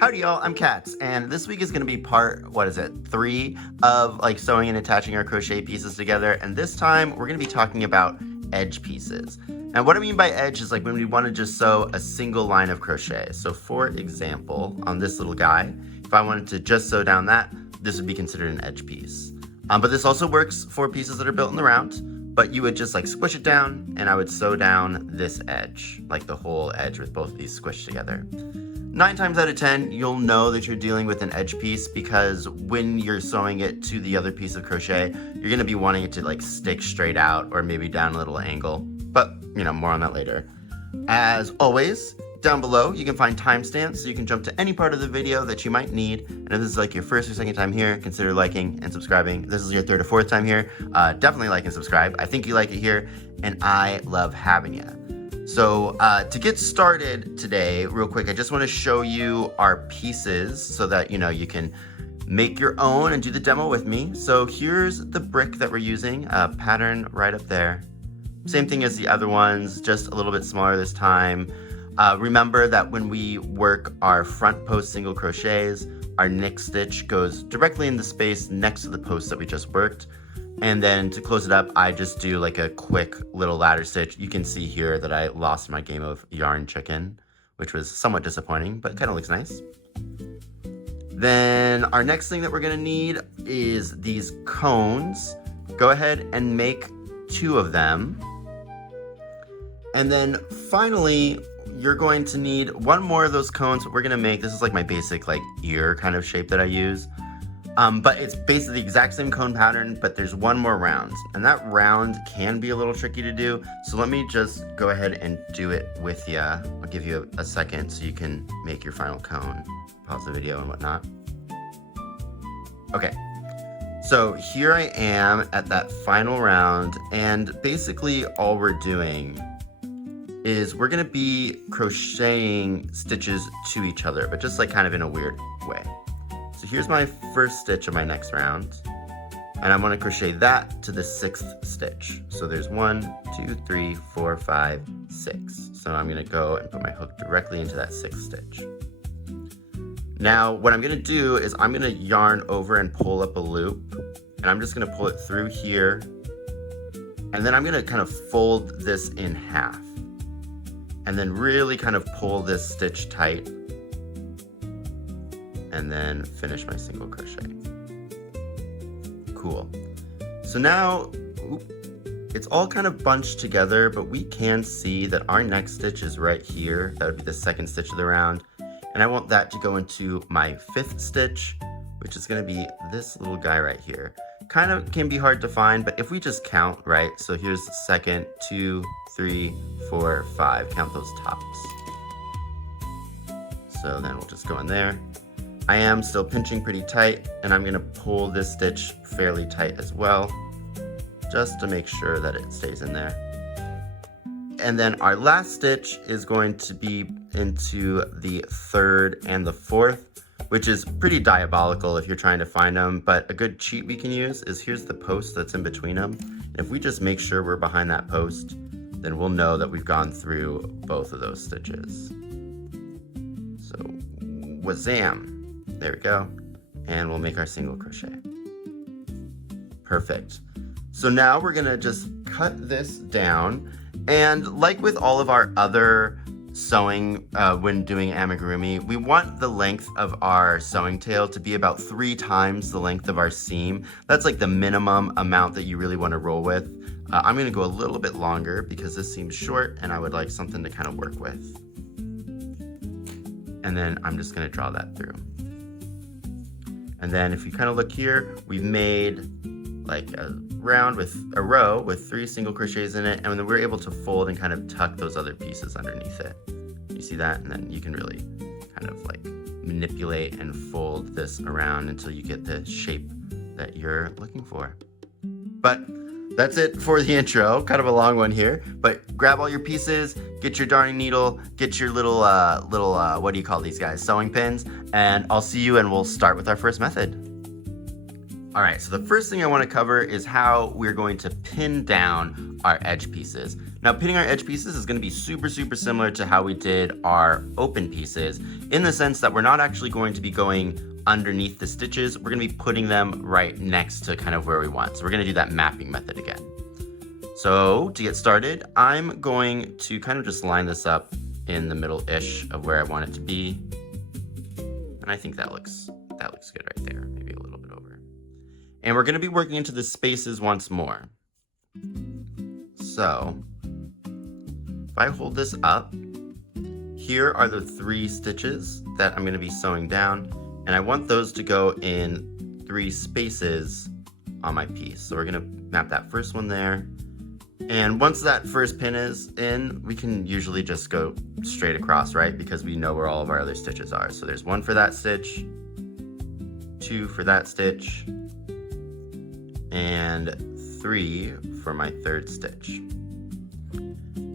Howdy y'all, I'm Katz, and this week is going to be part, 3 of like sewing and attaching our crochet pieces together, and this time we're going to be talking about edge pieces. And what I mean by edge is like when we want to just sew a single line of crochet. So for example, on this little guy, if I wanted to just sew down that, this would be considered an edge piece. But this also works for pieces that are built in the round, but you would just like squish it down and I would sew down this edge, like the whole edge with both of these squished together. 9 times out of 10, you'll know that you're dealing with an edge piece because when you're sewing it to the other piece of crochet, you're gonna be wanting it to like stick straight out or maybe down a little angle, but you know, more on that later. As always, down below, you can find timestamps so you can jump to any part of the video that you might need. And if this is like your first or second time here, consider liking and subscribing. If this is your third or fourth time here, definitely like and subscribe. I think you like it here and I love having you. So to get started today, real quick, I just want to show you our pieces so that you can make your own and do the demo with me. So here's the brick that we're using, pattern right up there. Same thing as the other ones, just a little bit smaller this time. Remember that when we work our front post single crochets, our nick stitch goes directly in the space next to the post that we just worked. And then to close it up, I just do like a quick little ladder stitch. You can see here that I lost my game of yarn chicken, which was somewhat disappointing, but kind of looks nice. Then our next thing that we're gonna need is these cones. Go ahead and make 2 of them. And then finally, you're going to need 1 more of those cones, but we're gonna make, this is like my basic like ear kind of shape that I use. But it's basically the exact same cone pattern, but there's 1 more round. And that round can be a little tricky to do. So let me just go ahead and do it with you. I'll give you a second so you can make your final cone. Pause the video and whatnot. Okay, so here I am at that final round. And basically all we're doing is we're gonna be crocheting stitches to each other, but just like kind of in a weird way. So here's my first stitch of my next round, and I'm going to crochet that to the 6th stitch. So there's 1, 2, 3, 4, 5, 6. So I'm going to go and put my hook directly into that 6th stitch. Now what I'm going to do is I'm going to yarn over and pull up a loop, and I'm just going to pull it through here, and then I'm going to kind of fold this in half, and then really kind of pull this stitch tight, and then finish my single crochet. Cool. So now, it's all kind of bunched together, but we can see that our next stitch is right here. That would be the 2nd stitch of the round. And I want that to go into my 5th stitch, which is gonna be this little guy right here. Kind of can be hard to find, but if we just count, right? So here's the 2nd, 2, 3, 4, 5, count those tops. So then we'll just go in there. I am still pinching pretty tight, and I'm gonna pull this stitch fairly tight as well, just to make sure that it stays in there. And then our last stitch is going to be into the 3rd and the 4th, which is pretty diabolical if you're trying to find them, but a good cheat we can use is here's the post that's in between them. And if we just make sure we're behind that post, then we'll know that we've gone through both of those stitches. So, wazam. There we go, and we'll make our single crochet. Perfect. So now we're gonna just cut this down, and like with all of our other sewing when doing amigurumi, we want the length of our sewing tail to be about 3 times the length of our seam. That's like the minimum amount that you really want to roll with. I'm gonna go a little bit longer because this seems short and I would like something to kind of work with. And then I'm just gonna draw that through. And then if you kind of look here, we've made like a round with a row with 3 single crochets in it, and then we're able to fold and kind of tuck those other pieces underneath it. You see that? And then you can really kind of like manipulate and fold this around until you get the shape that you're looking for. But that's it for the intro, kind of a long one here, but grab all your pieces, get your darning needle, get your little, what do you call these guys, sewing pins, and I'll see you and we'll start with our first method. All right, so the first thing I want to cover is how we're going to pin down our edge pieces. Now pinning our edge pieces is going to be super similar to how we did our open pieces, in the sense that we're not actually going to be going underneath the stitches. We're going to be putting them right next to kind of where we want. So we're going to do that mapping method again. So to get started, I'm going to kind of just line this up in the middle-ish of where I want it to be. And I think that looks good right there, maybe a little bit over. And we're going to be working into the spaces once more. So if I hold this up, here are the 3 stitches that I'm going to be sewing down, and I want those to go in 3 spaces on my piece. So we're going to map that first one there. And once that first pin is in, we can usually just go straight across, right? Because we know where all of our other stitches are. So there's 1 for that stitch, 2 for that stitch, and 3 for my 3rd stitch.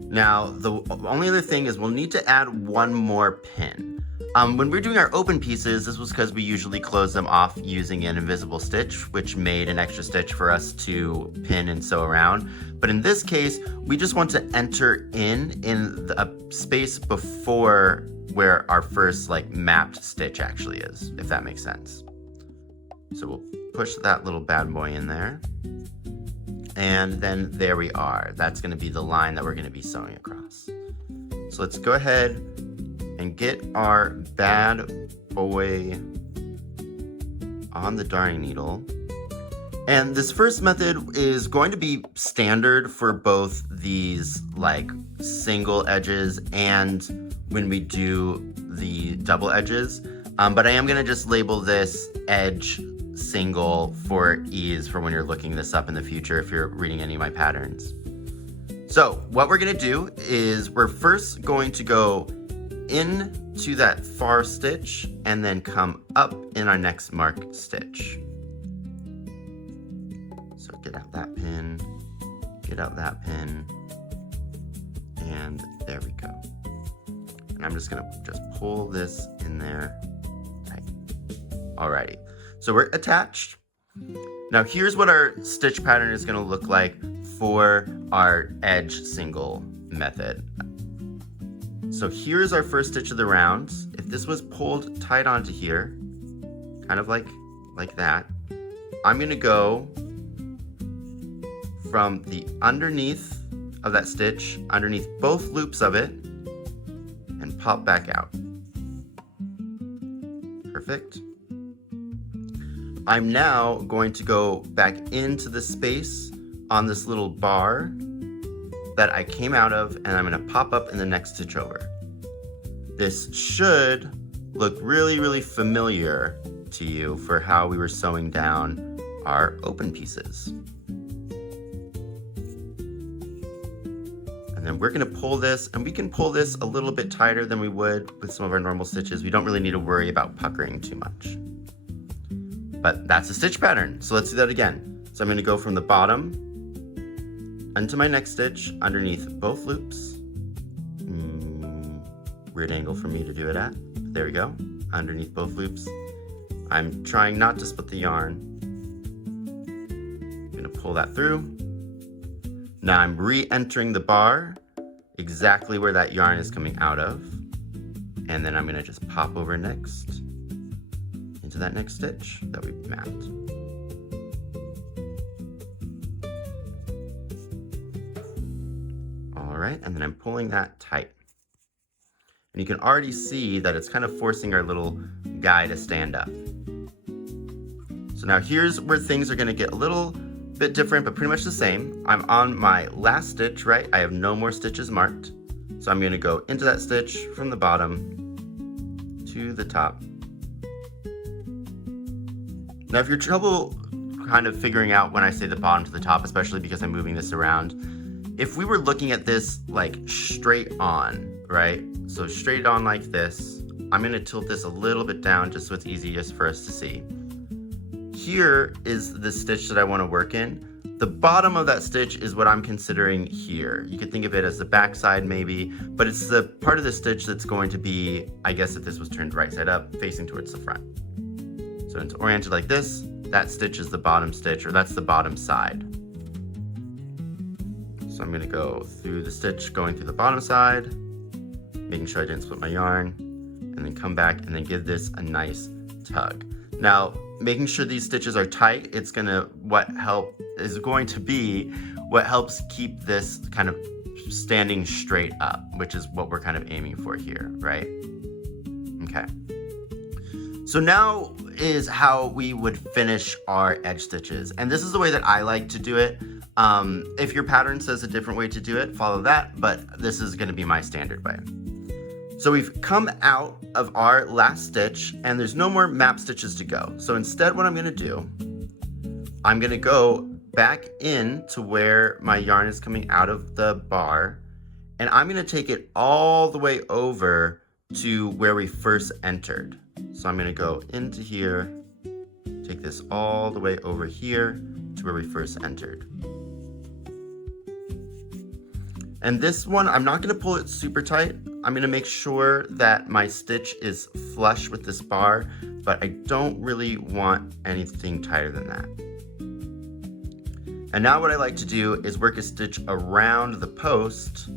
Now, the only other thing is we'll need to add 1 more pin. When we're doing our open pieces, this was because we usually close them off using an invisible stitch, which made an extra stitch for us to pin and sew around. But in this case, we just want to enter in a space before where our first like mapped stitch actually is, if that makes sense. So we'll push that little bad boy in there. And then there we are. That's going to be the line that we're going to be sewing across. So let's go ahead and get our bad boy on the darning needle. And this first method is going to be standard for both these like single edges and when we do the double edges. But I am going to just label this edge single for ease for when you're looking this up in the future if you're reading any of my patterns. So what we're going to do is we're first going to go into that far stitch and then come up in our next marked stitch. So get out that pin, get out that pin, and there we go. And I'm just gonna pull this in there tight. Alrighty, so we're attached. Now here's what our stitch pattern is gonna look like for our edge single method. So here's our first stitch of the round. If this was pulled tight onto here, kind of like that, I'm gonna go from the underneath of that stitch, underneath both loops of it, and pop back out. Perfect. I'm now going to go back into the space on this little bar that I came out of, and I'm gonna pop up in the next stitch over. This should look really familiar to you for how we were sewing down our open pieces. And then we're gonna pull this, and we can pull this a little bit tighter than we would with some of our normal stitches. We don't really need to worry about puckering too much. But that's a stitch pattern, so let's do that again. So I'm gonna go from the bottom into my next stitch underneath both loops. Weird angle for me to do it at. There we go, underneath both loops. I'm trying not to split the yarn. I'm gonna pull that through. Now I'm re-entering the bar exactly where that yarn is coming out of. And then I'm gonna just pop over next into that next stitch that we mapped. All right, and then I'm pulling that tight. And you can already see that it's kind of forcing our little guy to stand up. So now here's where things are gonna get a little bit different, but pretty much the same. I'm on my last stitch, right? I have no more stitches marked. So I'm gonna go into that stitch from the bottom to the top. Now if you're trouble kind of figuring out when I say the bottom to the top, especially because I'm moving this around, if we were looking at this like straight on, right? So straight on like this, I'm gonna tilt this a little bit down just so it's easiest for us to see. Here is the stitch that I wanna work in. The bottom of that stitch is what I'm considering here. You could think of it as the back side maybe, but it's the part of the stitch that's going to be, I guess if this was turned right side up, facing towards the front. So it's oriented like this, that stitch is the bottom stitch, or that's the bottom side. So I'm gonna go through the stitch going through the bottom side, making sure I didn't split my yarn, and then come back and then give this a nice tug. Now, making sure these stitches are tight, is going to be what helps keep this kind of standing straight up, which is what we're kind of aiming for here, right? Okay. So now is how we would finish our edge stitches. And this is the way that I like to do it. If your pattern says a different way to do it, follow that, but this is going to be my standard way. So we've come out of our last stitch and there's no more map stitches to go. So instead what I'm going to do, I'm going to go back in to where my yarn is coming out of the bar, and I'm going to take it all the way over to where we first entered. So I'm going to go into here, take this all the way over here to where we first entered. And this one, I'm not going to pull it super tight. I'm going to make sure that my stitch is flush with this bar, but I don't really want anything tighter than that. And now what I like to do is work a stitch around the post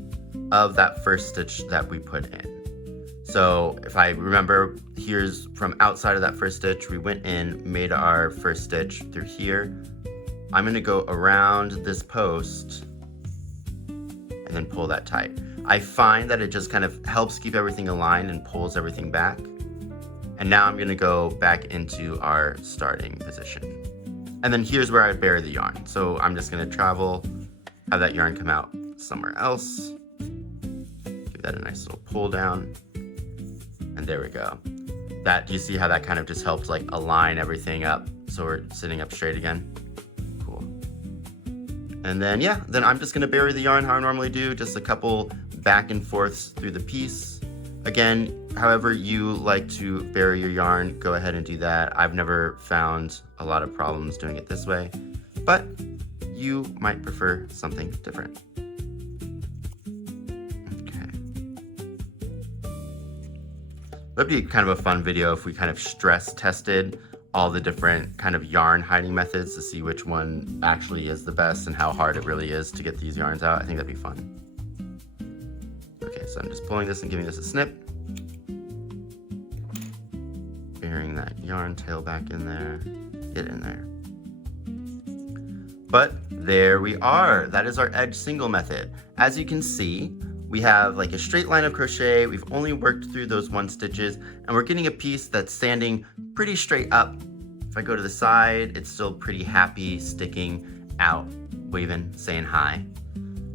of that first stitch that we put in. So if I remember, here's from outside of that first stitch, we went in, made our first stitch through here. I'm going to go around this post and then pull that tight. I find that it just kind of helps keep everything aligned and pulls everything back. And now I'm going to go back into our starting position. And then here's where I bury the yarn. So I'm just going to travel, have that yarn come out somewhere else. Give that a nice little pull down. And there we go. That, do you see how that kind of just helps like align everything up so we're sitting up straight again? Cool. And then yeah, then I'm just going to bury the yarn how I normally do, just a couple back and forths through the piece. Again, however you like to bury your yarn, go ahead and do that. I've never found a lot of problems doing it this way, but you might prefer something different. Okay. That'd be kind of a fun video if we kind of stress tested all the different kind of yarn hiding methods to see which one actually is the best and how hard it really is to get these yarns out. I think that'd be fun. Okay, so I'm just pulling this and giving this a snip. Burying that yarn tail back in there. Get in there. But there we are. That is our edge single method. As you can see, we have like a straight line of crochet. We've only worked through those 1 stitches and we're getting a piece that's standing pretty straight up. If I go to the side, it's still pretty happy, sticking out, waving, saying hi.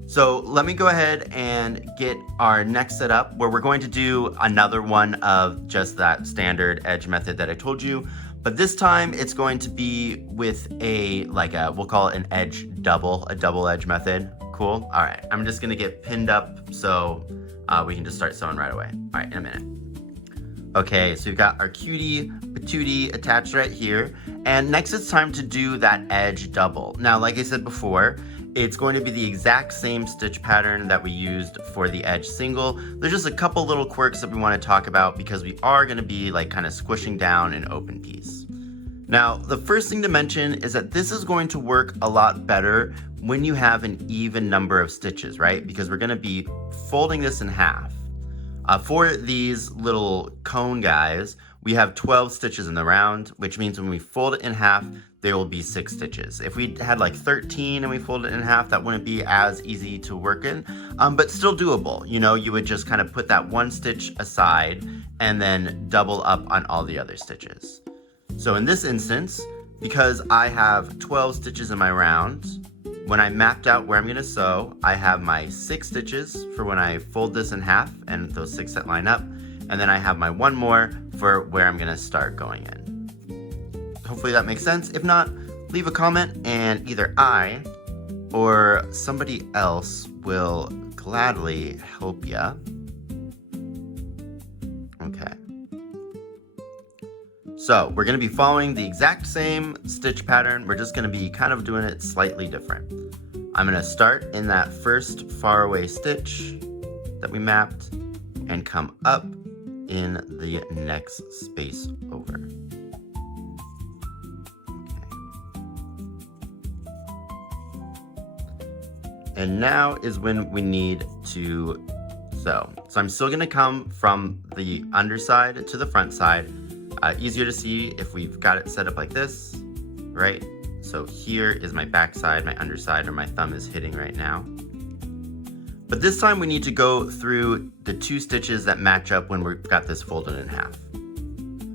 So let me go ahead and get our next setup where we're going to do another one of just that standard edge method that I told you. But this time it's going to be with we'll call it an edge double, a double edge method. Cool. All right, I'm just gonna get pinned up so we can just start sewing right away. All right, in a minute. Okay, so we've got our cutie patootie attached right here. And next it's time to do that edge double. Now, like I said before, it's going to be the exact same stitch pattern that we used for the edge single. There's just a couple little quirks that we want to talk about because we are going to be like kind of squishing down an open piece. Now, the first thing to mention is that this is going to work a lot better when you have an even number of stitches, right? Because we're going to be folding this in half. For these little cone guys, we have 12 stitches in the round, which means when we fold it in half, there will be 6 stitches. If we had like 13 and we folded it in half, that wouldn't be as easy to work in, but still doable. You know, you would just kind of put that 1 stitch aside and then double up on all the other stitches. So in this instance, because I have 12 stitches in my round, when I mapped out where I'm going to sew, I have my 6 stitches for when I fold this in half and those 6 that line up, and then I have my 1 more for where I'm going to start going in. Hopefully that makes sense. If not, leave a comment and either I or somebody else will gladly help ya. Okay. So we're going to be following the exact same stitch pattern. We're just going to be kind of doing it slightly different. I'm going to start in that first faraway stitch that we mapped and come up in the next space over. And now is when we need to sew. So I'm still gonna come from the underside to the front side. Easier to see if we've got it set up like this, right? So here is my back side, my underside, or my thumb is hitting right now. But this time we need to go through the 2 stitches that match up when we've got this folded in half,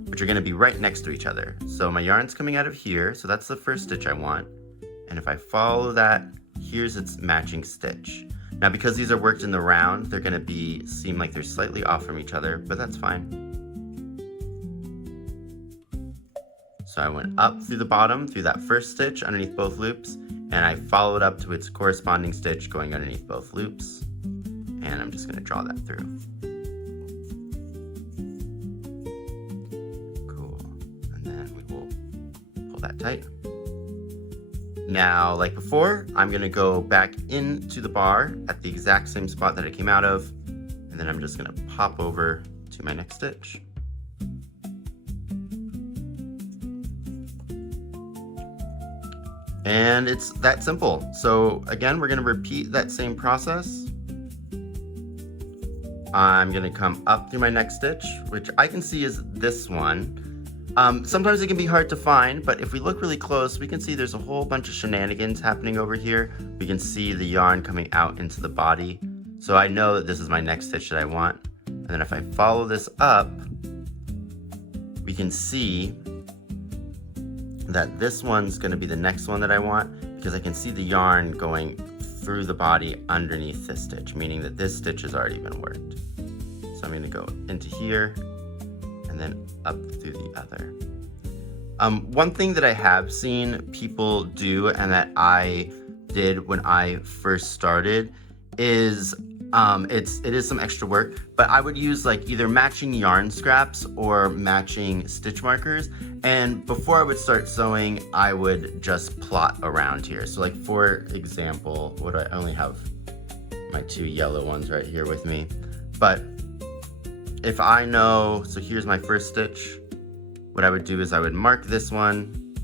which are gonna be right next to each other. So my yarn's coming out of here, so that's the first stitch I want. And if I follow that, here's its matching stitch. Now because these are worked in the round, they're gonna seem like they're slightly off from each other, but that's fine. So I went up through the bottom, through that first stitch underneath both loops, and I followed up to its corresponding stitch going underneath both loops. And I'm just gonna draw that through. Cool, and then we will pull that tight. Now, like before, I'm gonna go back into the bar at the exact same spot that it came out of, and then I'm just gonna pop over to my next stitch. And it's that simple. So again, we're gonna repeat that same process. I'm gonna come up through my next stitch, which I can see is this one. Sometimes it can be hard to find, but if we look really close, we can see there's a whole bunch of shenanigans happening over here. We can see the yarn coming out into the body. So I know that this is my next stitch that I want. And then if I follow this up, we can see that this one's gonna be the next one that I want, because I can see the yarn going through the body underneath this stitch, meaning that this stitch has already been worked. So I'm gonna go into here and then up through the other. One thing that I have seen people do and that I did when I first started is it is some extra work, but I would use like either matching yarn scraps or matching stitch markers. And before I would start sewing, I would just plot around here. So like for example, I only have my 2 yellow ones right here with me. But if I know, so here's my first stitch, what I would do is I would mark this one,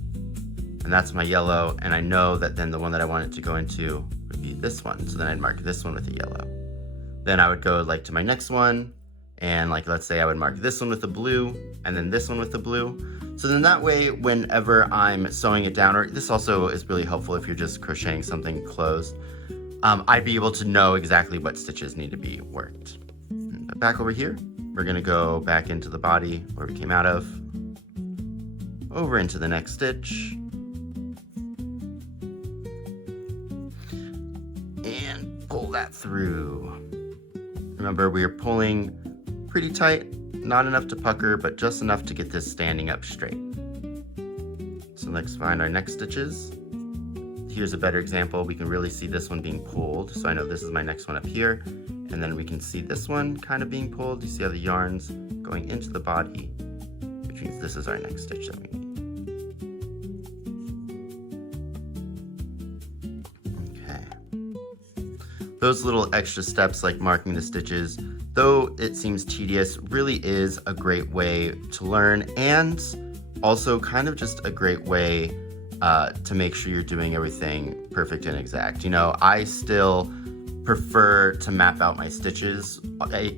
and that's my yellow, and I know that then the one that I want it to go into would be this one. So then I'd mark this one with a yellow. Then I would go like to my next one, and like let's say I would mark this one with the blue, and then this one with the blue. So then that way, whenever I'm sewing it down, or this also is really helpful if you're just crocheting something closed, I'd be able to know exactly what stitches need to be worked. But back over here, we're gonna go back into the body where we came out of, over into the next stitch, and pull that through. Remember, we are pulling pretty tight, not enough to pucker, but just enough to get this standing up straight. So let's find our next stitches. Here's a better example. We can really see this one being pulled. So I know this is my next one up here. And then we can see this one kind of being pulled. You see how the yarn's going into the body, which means this is our next stitch that we need. Those little extra steps like marking the stitches, though it seems tedious, really is a great way to learn, and also kind of just a great way to make sure you're doing everything perfect and exact. You know, I still prefer to map out my stitches,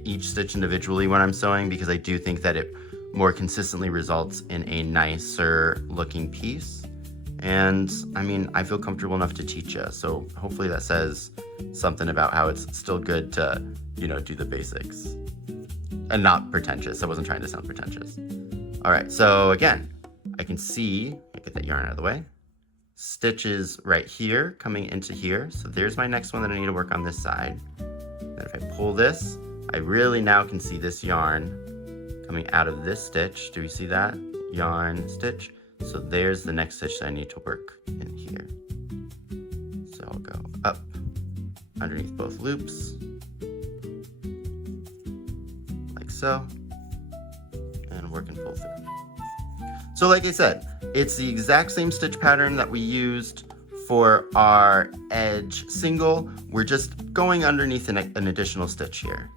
each stitch individually when I'm sewing, because I do think that it more consistently results in a nicer looking piece. And I mean, I feel comfortable enough to teach you, so hopefully that says something about how it's still good to, you know, do the basics and not pretentious. I wasn't trying to sound pretentious. All right, so again, I can see, I get that yarn out of the way, stitches right here coming into here. So there's my next one that I need to work on this side. And if I pull this, I really now can see this yarn coming out of this stitch. Do you see that? Yarn, stitch. So there's the next stitch that I need to work in here. So I'll go up underneath both loops, like so, and work and pull through. So like I said, it's the exact same stitch pattern that we used for our edge single. We're just going underneath an additional stitch here.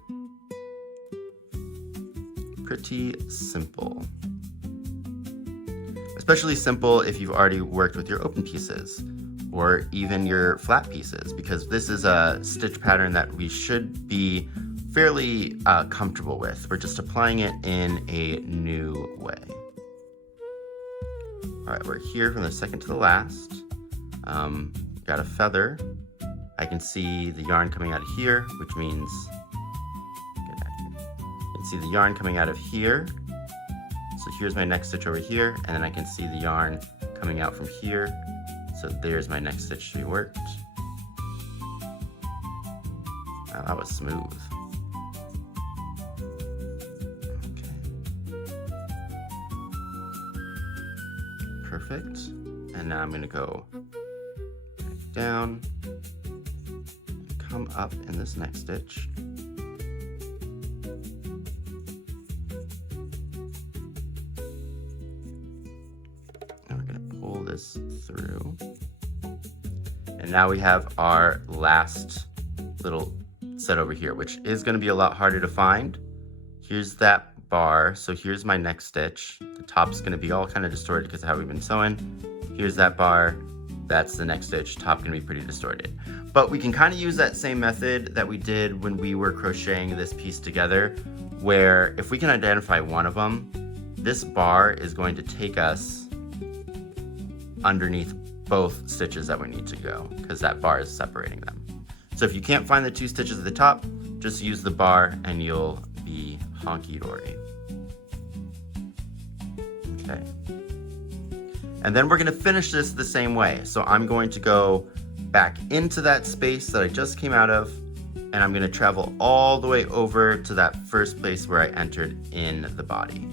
Pretty simple. Especially simple if you've already worked with your open pieces. or even your flat pieces, because this is a stitch pattern that we should be fairly comfortable with. We're just applying it in a new way. All right, we're here from the second to the last. Got a feather. I can see the yarn coming out of here, which means, get back here. I can see the yarn coming out of here. So here's my next stitch over here, and then I can see the yarn coming out from here. So there's my next stitch to be worked. Wow, that was smooth. Okay. Perfect. And now I'm going to go back down, come up in this next stitch. This through, and now we have our last little set over here, which is going to be a lot harder to find. Here's that bar, so here's my next stitch. The top's going to be all kind of distorted because of how we've been sewing. Here's that bar, that's the next stitch. Top going to be pretty distorted, but we can kind of use that same method that we did when we were crocheting this piece together, where if we can identify one of them, this bar is going to take us underneath both stitches that we need to go, because that bar is separating them. So if you can't find the two stitches at the top, just use the bar and you'll be honky-dory. Okay. And then we're gonna finish this the same way. So I'm going to go back into that space that I just came out of, and I'm gonna travel all the way over to that first place where I entered in the body.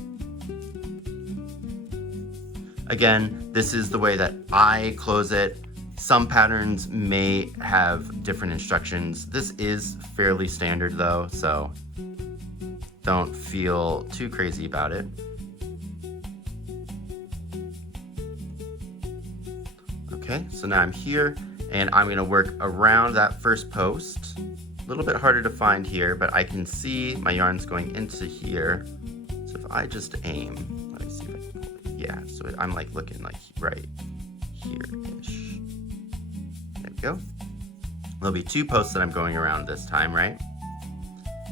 Again, this is the way that I close it. Some patterns may have different instructions. This is fairly standard though, so don't feel too crazy about it. Okay, so now I'm here and I'm gonna work around that first post. A little bit harder to find here, but I can see my yarn's going into here. So if I just aim, let me see if I can pull it. Yeah, so I'm like looking like right here-ish. There we go. There'll be two posts that I'm going around this time, right?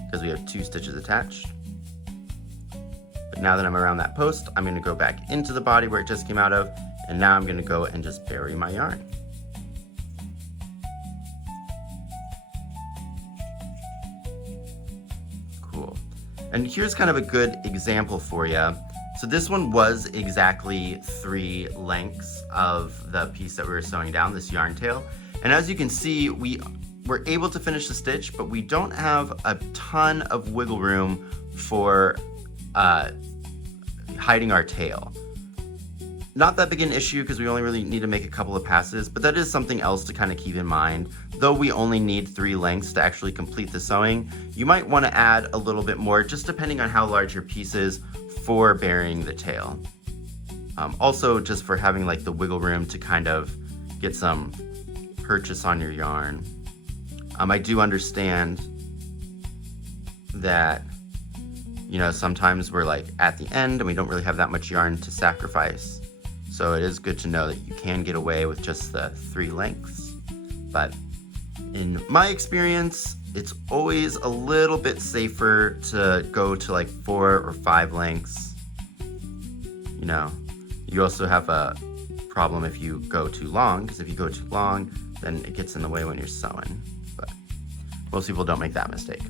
Because we have two stitches attached. But now that I'm around that post, I'm gonna go back into the body where it just came out of, and now I'm gonna go and just bury my yarn. Cool. And here's kind of a good example for you. So this one was exactly 3 lengths of the piece that we were sewing down, this yarn tail. And as you can see, we were able to finish the stitch, but we don't have a ton of wiggle room for hiding our tail. Not that big an issue because we only really need to make a couple of passes, but that is something else to kind of keep in mind. Though we only need 3 lengths to actually complete the sewing, you might want to add a little bit more, just depending on how large your piece is, for burying the tail. Also just for having like the wiggle room to kind of get some purchase on your yarn. I do understand that, you know, sometimes we're like at the end and we don't really have that much yarn to sacrifice. So it is good to know that you can get away with just the 3 lengths. But in my experience, it's always a little bit safer to go to like 4 or 5 lengths. You know, you also have a problem if you go too long, because if you go too long, then it gets in the way when you're sewing. But most people don't make that mistake.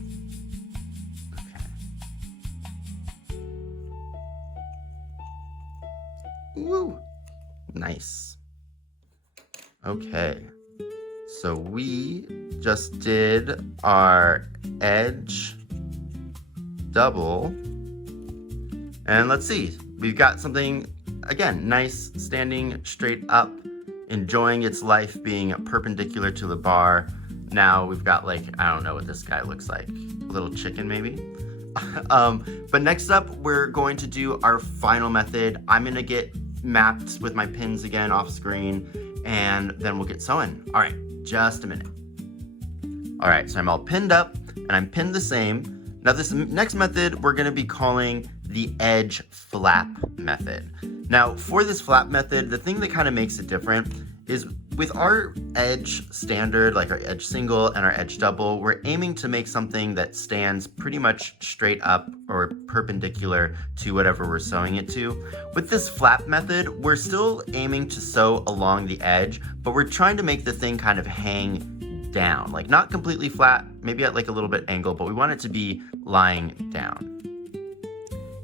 Okay. Woo! Nice. Okay. So we just did our edge double, and let's see, we've got something, again, nice, standing straight up, enjoying its life, being perpendicular to the bar. Now we've got like, I don't know what this guy looks like, a little chicken maybe. But next up, we're going to do our final method. I'm gonna get mapped with my pins again off screen, and then we'll get sewing. All right, just a minute. All right, so I'm all pinned up and I'm pinned the same. Now this next method, we're gonna be calling the edge flap method. Now for this flap method, the thing that kind of makes it different is with our edge standard, like our edge single and our edge double, we're aiming to make something that stands pretty much straight up or perpendicular to whatever we're sewing it to. With this flap method, we're still aiming to sew along the edge, but we're trying to make the thing kind of hang down, like not completely flat, maybe at like a little bit angle, but we want it to be lying down.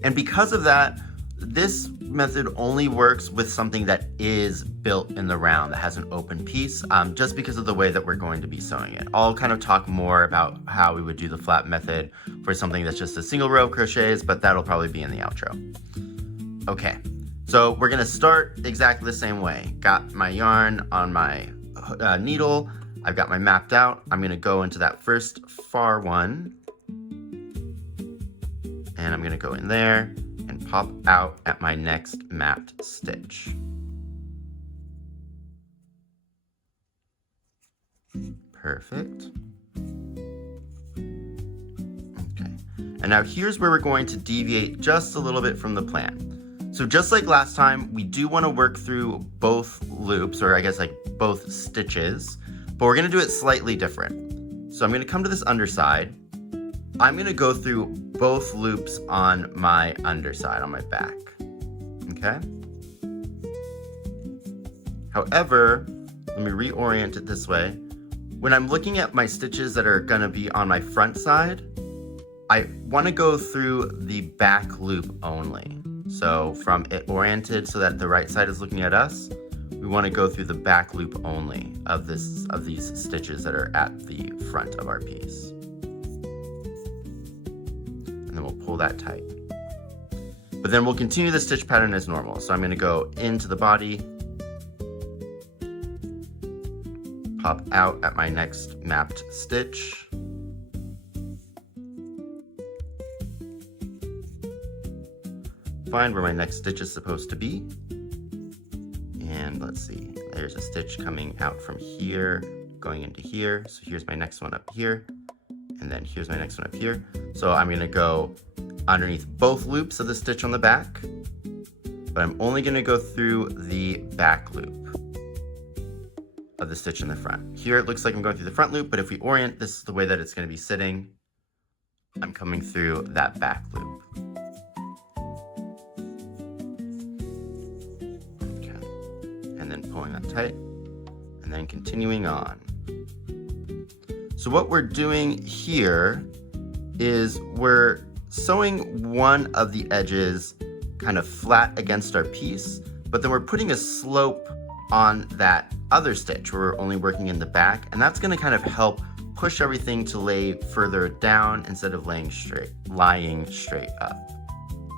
And because of that, this method only works with something that is built in the round, that has an open piece, just because of the way that we're going to be sewing it. I'll kind of talk more about how we would do the flap method for something that's just a single row of crochets, but that'll probably be in the outro. Okay, so we're gonna start exactly the same way. Got my yarn on my needle, I've got my mapped out. I'm gonna go into that first far one, and I'm gonna go in there and pop out at my next mapped stitch. Perfect. Okay, and now here's where we're going to deviate just a little bit from the plan. So just like last time, we do want to work through both loops, or I guess like both stitches, but we're going to do it slightly different. So I'm going to come to this underside. I'm going to go through both loops on my underside, on my back, okay? However, let me reorient it this way. When I'm looking at my stitches that are going to be on my front side, I want to go through the back loop only. So from it oriented so that the right side is looking at us, we want to go through the back loop only of these stitches that are at the front of our piece. And then we'll pull that tight. But then we'll continue the stitch pattern as normal. So I'm going to go into the body, pop out at my next mapped stitch, find where my next stitch is supposed to be, and let's see, there's a stitch coming out from here, going into here. So here's my next one up here, and then here's my next one up here. So I'm going to go underneath both loops of the stitch on the back, but I'm only going to go through the back loop of the stitch in the front. Here it looks like I'm going through the front loop, but if we orient, this is the way that it's going to be sitting. I'm coming through that back loop. Okay, and then pulling that tight, and then continuing on. So what we're doing here is we're sewing one of the edges kind of flat against our piece, but then we're putting a slope on that other stitch where we're only working in the back, and that's going to kind of help push everything to lay further down instead of lying straight up.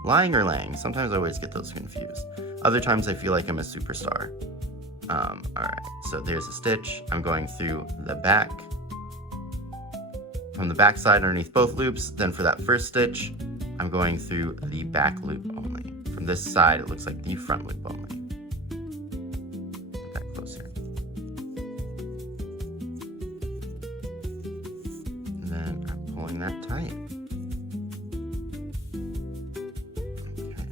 Lying or laying, sometimes I always get those confused. Other times I feel like I'm a superstar. All right, so there's a stitch. I'm going through the back, from the back side underneath both loops. Then for that first stitch, I'm going through the back loop only. From this side, it looks like the front loop only. Get that closer. And then I'm pulling that tight. Okay.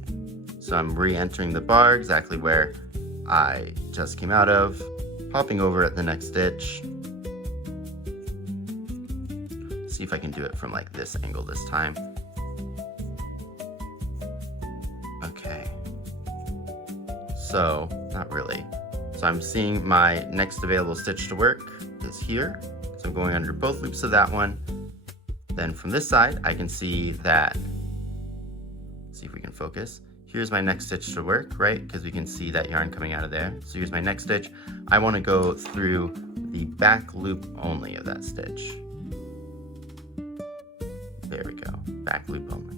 So I'm re-entering the bar exactly where I just came out of, popping over at the next stitch. See if I can do it from like this angle this time. Okay. So, not really. So I'm seeing my next available stitch to work is here. So I'm going under both loops of that one. Then from this side, I can see that, let's see if we can focus. Here's my next stitch to work, right? Because we can see that yarn coming out of there. So here's my next stitch. I want to go through the back loop only of that stitch. There we go, back loop only.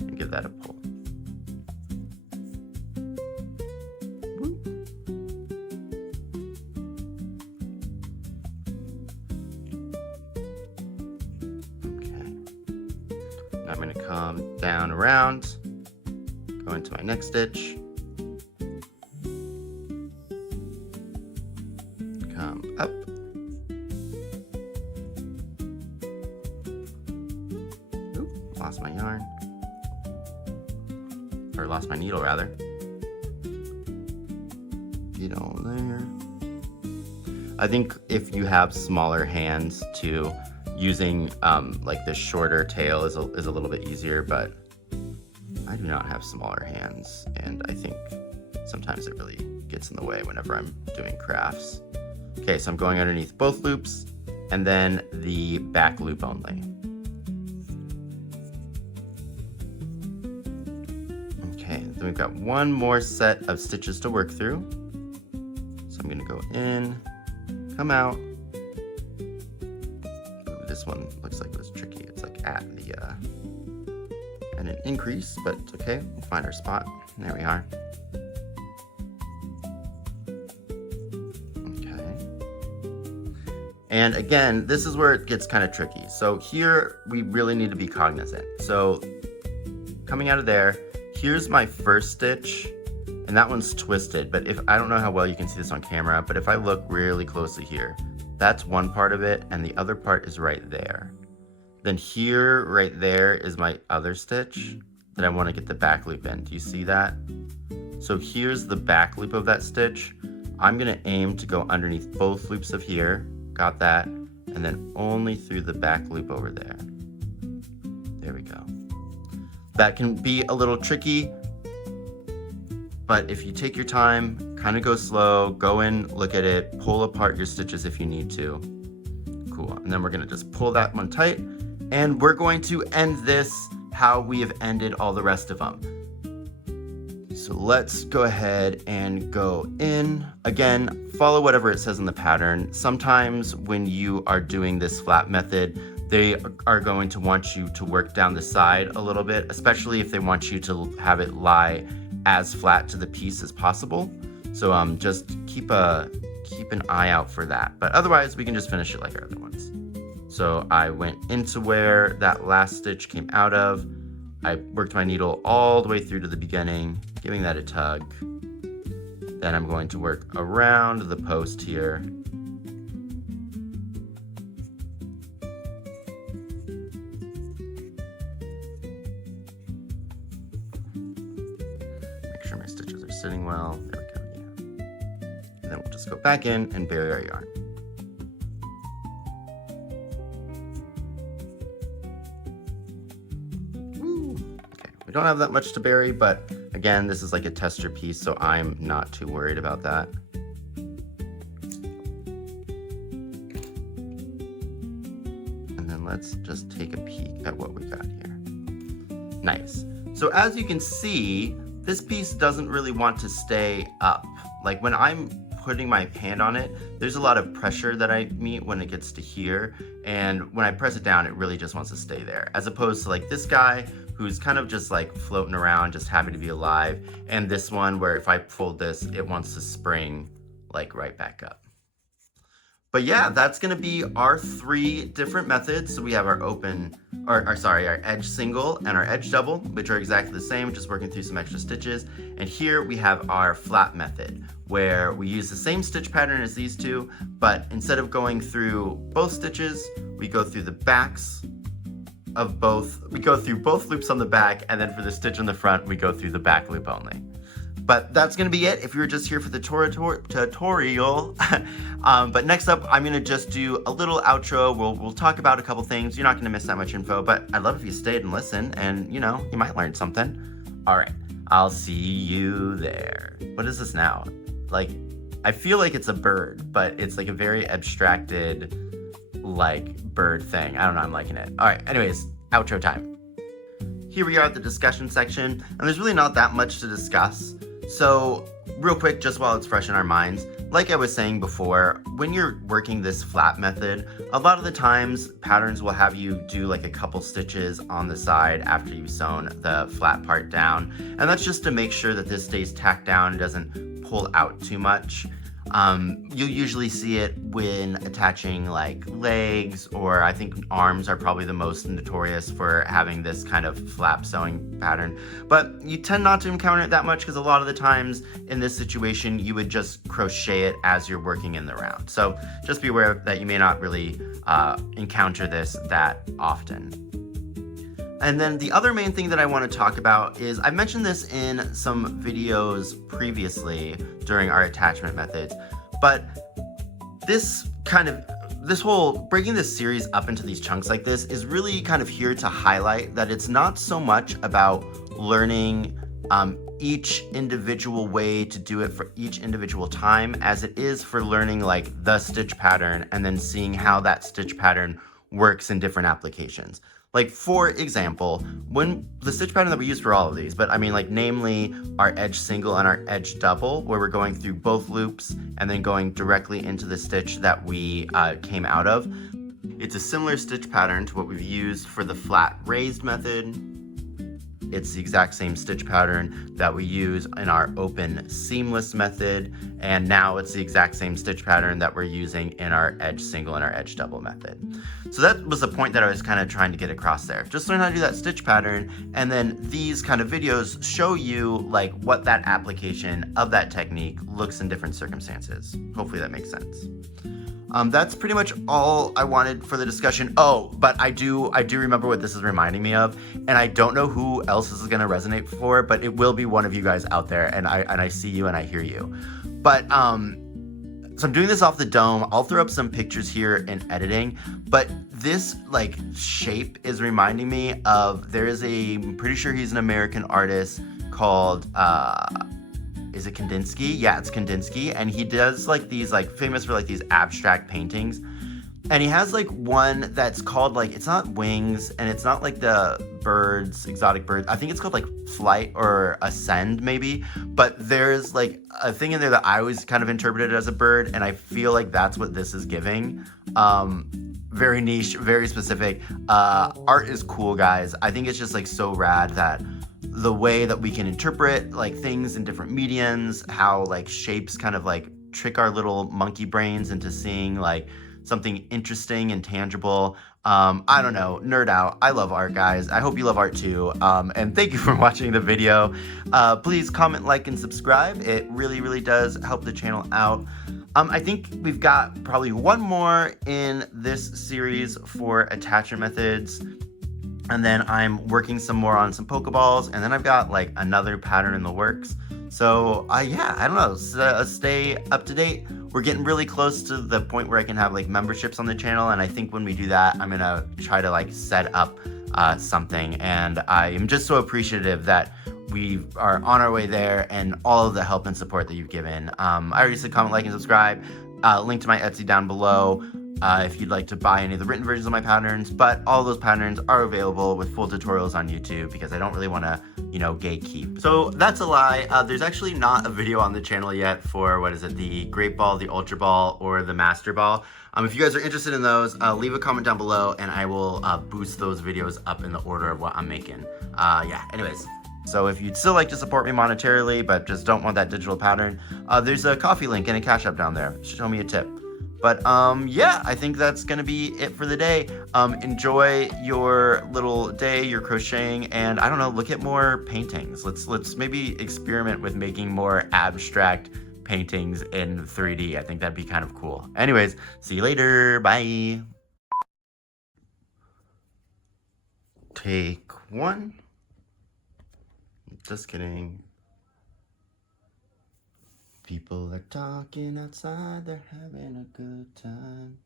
And give that a pull. Whoop. Okay. Now I'm going to come down around, go into my next stitch, come up, lost my yarn, or lost my needle rather. Get on there, I think if you have smaller hands too, using like the shorter tail is a little bit easier, but I do not have smaller hands, and I think sometimes it really gets in the way whenever I'm doing crafts. Okay, so I'm going underneath both loops and then the back loop only. Okay, then we've got one more set of stitches to work through. So I'm gonna go in, come out. Ooh, this one looks like it was tricky. It's like at the, and an increase, but it's okay. We'll find our spot. There we are. And again, this is where it gets kind of tricky. So here we really need to be cognizant. So coming out of there, here's my first stitch, and that one's twisted. But if I don't know how well you can see this on camera, but if I look really closely here, that's one part of it, and the other part is right there. Then here, right there, is my other stitch that I want to get the back loop in. Do you see that? So here's the back loop of that stitch. I'm gonna aim to go underneath both loops of here. Got that, and then only through the back loop over there. There we go. That can be a little tricky, but if you take your time, kind of go slow, go in, look at it, pull apart your stitches if you need to. Cool, and then we're gonna just pull that one tight, and we're going to end this how we have ended all the rest of them. So let's go ahead and go in. Again, follow whatever it says in the pattern. Sometimes when you are doing this flat method, they are going to want you to work down the side a little bit, especially if they want you to have it lie as flat to the piece as possible. So just keep an eye out for that. But otherwise, we can just finish it like our other ones. So I went into where that last stitch came out of. I worked my needle all the way through to the beginning, giving that a tug. Then I'm going to work around the post here. Make sure my stitches are sitting well. There we go, yeah. And then we'll just go back in and bury our yarn. We don't have that much to bury, but again, this is like a tester piece, so I'm not too worried about that. And then let's just take a peek at what we've got here. Nice. So as you can see, this piece doesn't really want to stay up. Like when I'm putting my hand on it, there's a lot of pressure that I meet when it gets to here. And when I press it down, it really just wants to stay there. As opposed to like this guy, who's kind of just like floating around, just happy to be alive. And this one where if I fold this, it wants to spring like right back up. But yeah, that's gonna be our 3 different methods. So we have our our edge single and our edge double, which are exactly the same, just working through some extra stitches. And here we have our flat method, where we use the same stitch pattern as these two, but instead of going through both stitches, we go through the backs of both, we go through both loops on the back, and then for the stitch on the front, we go through the back loop only. But that's gonna be it if you were just here for the tutorial. But next up, I'm gonna just do a little outro. We'll talk about a couple things. You're not gonna miss that much info, but I'd love if you stayed and listened, and you know, you might learn something. All right, I'll see you there. What is this now? Like, I feel like it's a bird, but it's like a very abstracted, like bird thing. I don't know, I'm liking it. All right, anyways, outro time. Here we are at the discussion section, and there's really not that much to discuss. So real quick, just while it's fresh in our minds, like I was saying before, when you're working this flat method, a lot of the times patterns will have you do like a couple stitches on the side after you've sewn the flat part down. And that's just to make sure that this stays tacked down and doesn't pull out too much. You'll usually see it when attaching like legs, or I think arms are probably the most notorious for having this kind of flap sewing pattern. But you tend not to encounter it that much because a lot of the times in this situation, you would just crochet it as you're working in the round. So just be aware that you may not really encounter this that often. And then the other main thing that I want to talk about is, I mentioned this in some videos previously during our attachment methods, but this whole breaking this series up into these chunks like this is really kind of here to highlight that it's not so much about learning each individual way to do it for each individual time as it is for learning like the stitch pattern and then seeing how that stitch pattern works in different applications. Like, for example, when the stitch pattern that we use for all of these, but I mean like namely our edge single and our edge double, where we're going through both loops and then going directly into the stitch that we came out of. It's a similar stitch pattern to what we've used for the flat raised method. It's the exact same stitch pattern that we use in our open seamless method, and now it's the exact same stitch pattern that we're using in our edge single and our edge double method. So that was the point that I was kind of trying to get across there. Just learn how to do that stitch pattern, and then these kind of videos show you like what that application of that technique looks in different circumstances. Hopefully that makes sense. That's pretty much all I wanted for the discussion. Oh, but I do remember what this is reminding me of, and I don't know who else this is going to resonate for, but it will be one of you guys out there, and I see you and I hear you. But so I'm doing this off the dome. I'll throw up some pictures here in editing, but this like shape is reminding me of, I'm pretty sure he's an American artist called is it Kandinsky? Yeah, it's Kandinsky, and he does like these like famous for like these abstract paintings, and he has like one that's called like, it's not wings and it's not like the birds, exotic birds. I think it's called like flight or ascend maybe, but there's like a thing in there that I always kind of interpreted as a bird, and I feel like that's what this is giving. Very niche, very specific. Art is cool, guys. I think it's just like so rad that the way that we can interpret like things in different mediums, how like shapes kind of like trick our little monkey brains into seeing like something interesting and tangible. I don't know, nerd out. I love art, guys. I hope you love art too. And thank you for watching the video. Please comment, like, and subscribe. It really, really does help the channel out. I think we've got probably one more in this series for attachment methods. And then I'm working some more on some Pokeballs, and then I've got like another pattern in the works. So yeah, I don't know, stay up to date. We're getting really close to the point where I can have like memberships on the channel, and I think when we do that, I'm gonna try to like set up something. And I am just so appreciative that we are on our way there and all of the help and support that you've given. I already said comment, like, and subscribe. Link to my Etsy down below. If you'd like to buy any of the written versions of my patterns, but all those patterns are available with full tutorials on YouTube because I don't really want to, gatekeep. So that's a lie. There's actually not a video on the channel yet for, the Great Ball, the Ultra Ball, or the Master Ball. If you guys are interested in those, leave a comment down below and I will boost those videos up in the order of what I'm making. Anyways. So if you'd still like to support me monetarily, but just don't want that digital pattern, there's a coffee link and a Cash App down there. Show me a tip. But yeah, I think that's gonna be it for the day. Enjoy your little day, your crocheting, and I don't know, look at more paintings. Let's maybe experiment with making more abstract paintings in 3D. I think that'd be kind of cool. Anyways, see you later. Bye. Take one. Just kidding. People are talking outside, they're having a good time.